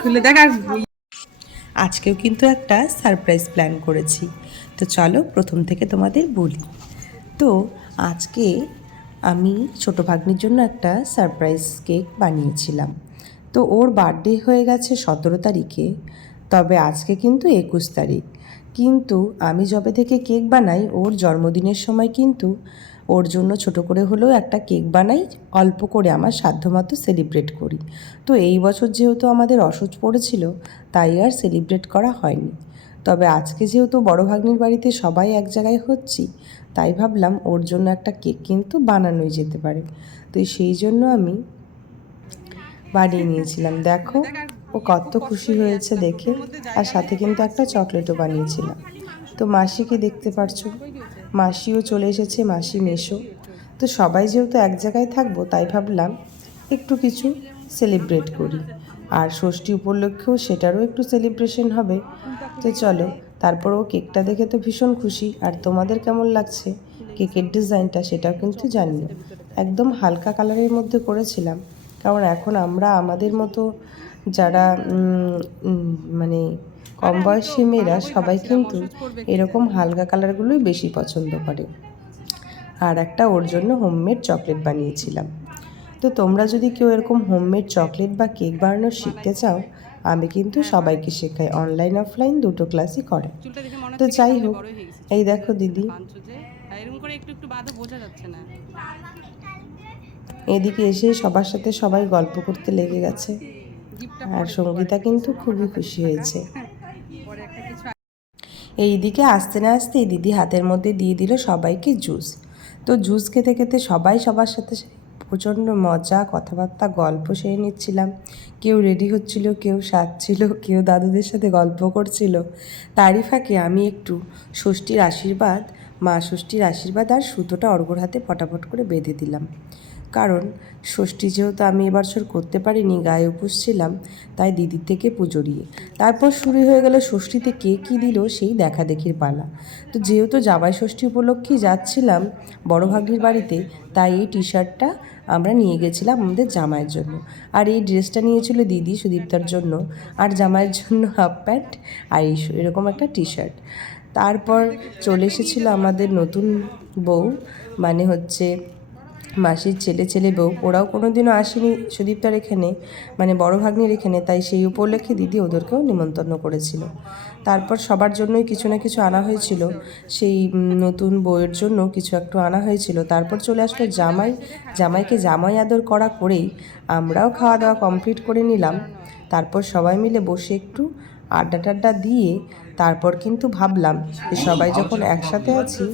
খুলে দেখা। আজকেও কিন্তু একটা সারপ্রাইজ প্ল্যান করেছি, তো চলো প্রথম থেকে তোমাদের বলি। তো আজকে আমি ছোটো ভাগ্নির জন্য একটা সারপ্রাইজ কেক বানিয়েছিলাম। তো ওর বার্থডে হয়ে গেছে 17 তারিখে, তবে আজকে কিন্তু 21 তারিখ। কিন্তু আমি যবে থেকে কেক বানাই ওর জন্মদিনের সময় কিন্তু ওর জন্য ছোট করে হলেও একটা কেক বানাই, অল্প করে আমার সাধ্যমতো সেলিব্রেট করি। তো এই বছর যেহেতু আমাদের অসুচ পড়েছিল তাই আর সেলিব্রেট করা হয়নি। তবে আজকে যেহেতু বড় ভাগ্নির বাড়িতে সবাই এক জায়গায় হচ্ছি, তাই ভাবলাম ওর জন্য একটা কেক কিন্তু বানানোই যেতে পারে। তো সেই জন্য আমি বানিয়ে নিয়েছিলাম। দেখো ও কত খুশি হয়েছে দেখে, আর সাথে কিন্তু একটা চকলেটও বানিয়েছিলাম। তো মাসিকে দেখতে পারছো, মাসিও চলে এসেছে, মাসি মেশো। তো সবাই যেহেতু এক জায়গায় থাকবো তাই ভাবলাম একটু কিছু সেলিব্রেট করি, আর ষষ্ঠী উপলক্ষেও সেটারও একটু সেলিব্রেশন হবে। তো চলো, তারপরেও কেকটা দেখে তো ভীষণ খুশি। আর তোমাদের কেমন লাগছে কেকের ডিজাইনটা সেটাও কিন্তু জানিও। একদম হালকা কালারের মধ্যে করেছিলাম, কারণ এখন আমরা আমাদের মতো যারা মানে কম বয়সী মেয়েরা সবাই কিন্তু এরকম হালকা কালারগুলোই বেশি পছন্দ করে। আর একটা ওর জন্য হোমমেড চকলেট বানিয়েছিলাম। তো তোমরা যদি কেউ এরকম হোমমেড চকলেট বা কেক বানানো শিখতে চাও, আমি কিন্তু সবাইকে শেখাই, অনলাইন অফলাইন দুটো ক্লাসই করে। তো যাই হোক, এই দেখো দিদি এদিকে এসে সবার সাথে সবাই গল্প করতে লেগে গেছে, আর সঙ্গীতা কিন্তু খুবই খুশি হয়েছে। এই দিকে আসতে না আসতেই দিদি হাতের মধ্যে দিয়ে দিল সবাইকে জুস। তো জুস খেতে খেতে সবাই সবার সাথে প্রচণ্ড মজা, কথাবার্তা, গল্প সেরে নিচ্ছিলাম। কেউ রেডি হচ্ছিল, কেউ সাজছিল, কেউ দাদুদের সাথে গল্প করছিল। তারই ফাঁকে আমি একটু ষষ্ঠীর আশীর্বাদ, মা ষষ্ঠীর আশীর্বাদ আর সুতোটা অর্ঘ্যর হাতে ফটাফট করে বেঁধে দিলাম। কারণ ষষ্ঠী যেহেতু আমি এবছর করতে পারিনি, গায়ে উপোস ছিলাম, তাই দিদির থেকে পুজো দিয়ে তারপর শুরু হয়ে গেল ষষ্ঠীতে কে কী দিল সেই দেখা দেখির পালা। তো যেহেতু জামাই ষষ্ঠী উপলক্ষেই যাচ্ছিলাম বড় ভাগ্নির বাড়িতে, তাই এই টি শার্টটা আমরা নিয়ে গেছিলাম আমাদের জামাইয়ের জন্য, আর এই ড্রেসটা নিয়েছিল দিদি সুদীপ্তার জন্য, আর জামাইয়ের জন্য হাফ প্যান্ট আর এরকম একটা টি শার্ট। তারপর চলে এসেছিলো আমাদের নতুন বউ, মানে হচ্ছে মাসির ছেলে বউ। ওরাও কোনো দিনও আসেনি সুদীপ্তার এখানে, মানে বড় ভাগ্নির এখানে, তাই সেই উপলক্ষে দিদি ওদেরকেও নিমন্ত্রণ করেছিল। তারপর সবার জন্যই কিছু না কিছু আনা হয়েছিল, সেই নতুন বউয়ের জন্য কিছু একটু আনা হয়েছিল। তারপর চলে আসলো জামাইকে জামাই আদর করা করেই আমরাও খাওয়া দাওয়া কমপ্লিট করে নিলাম। তারপর সবাই মিলে বসে একটু আড্ডা টাড্ডা দিয়ে তারপর কিন্তু ভাবলাম যে সবাই যখন একসাথে আছি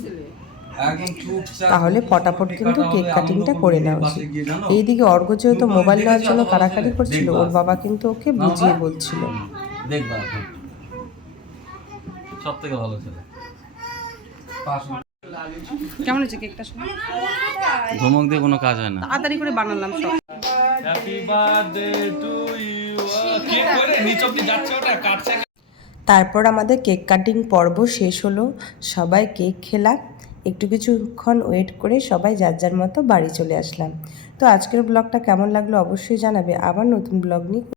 তাহলে ফটাফট কিন্তু কেক কাটিংটা করে নেওয়া উচিত। এইদিকে অর্ঘ্য যেহেতু মোবাইল নেওয়ার জন্য কাড়াকাড়ি করছিল, ওর বাবা কিন্তু ওকে বুঝিয়ে বলছিল। সবথেকে ভালো ছিল। কেমন হয়েছে কেকটা? ধমক দিয়ে কোনো কাজ হয় না, তাড়াতাড়ি করে বানালাম সব। Happy birthday to you. কি করে নিচে যাচ্ছে ওটা কাটছে। তারপর আমাদের কেক কাটিং পর্ব শেষ হলো, সবাই কেক খেলাম, একটু কিছুক্ষণ ওয়েট করে সবাই যার যার মতো বাড়ি চলে আসলাম। তো আজকের ব্লগটা কেমন লাগলো অবশ্যই জানাবে। আবার নতুন ব্লগ নিয়ে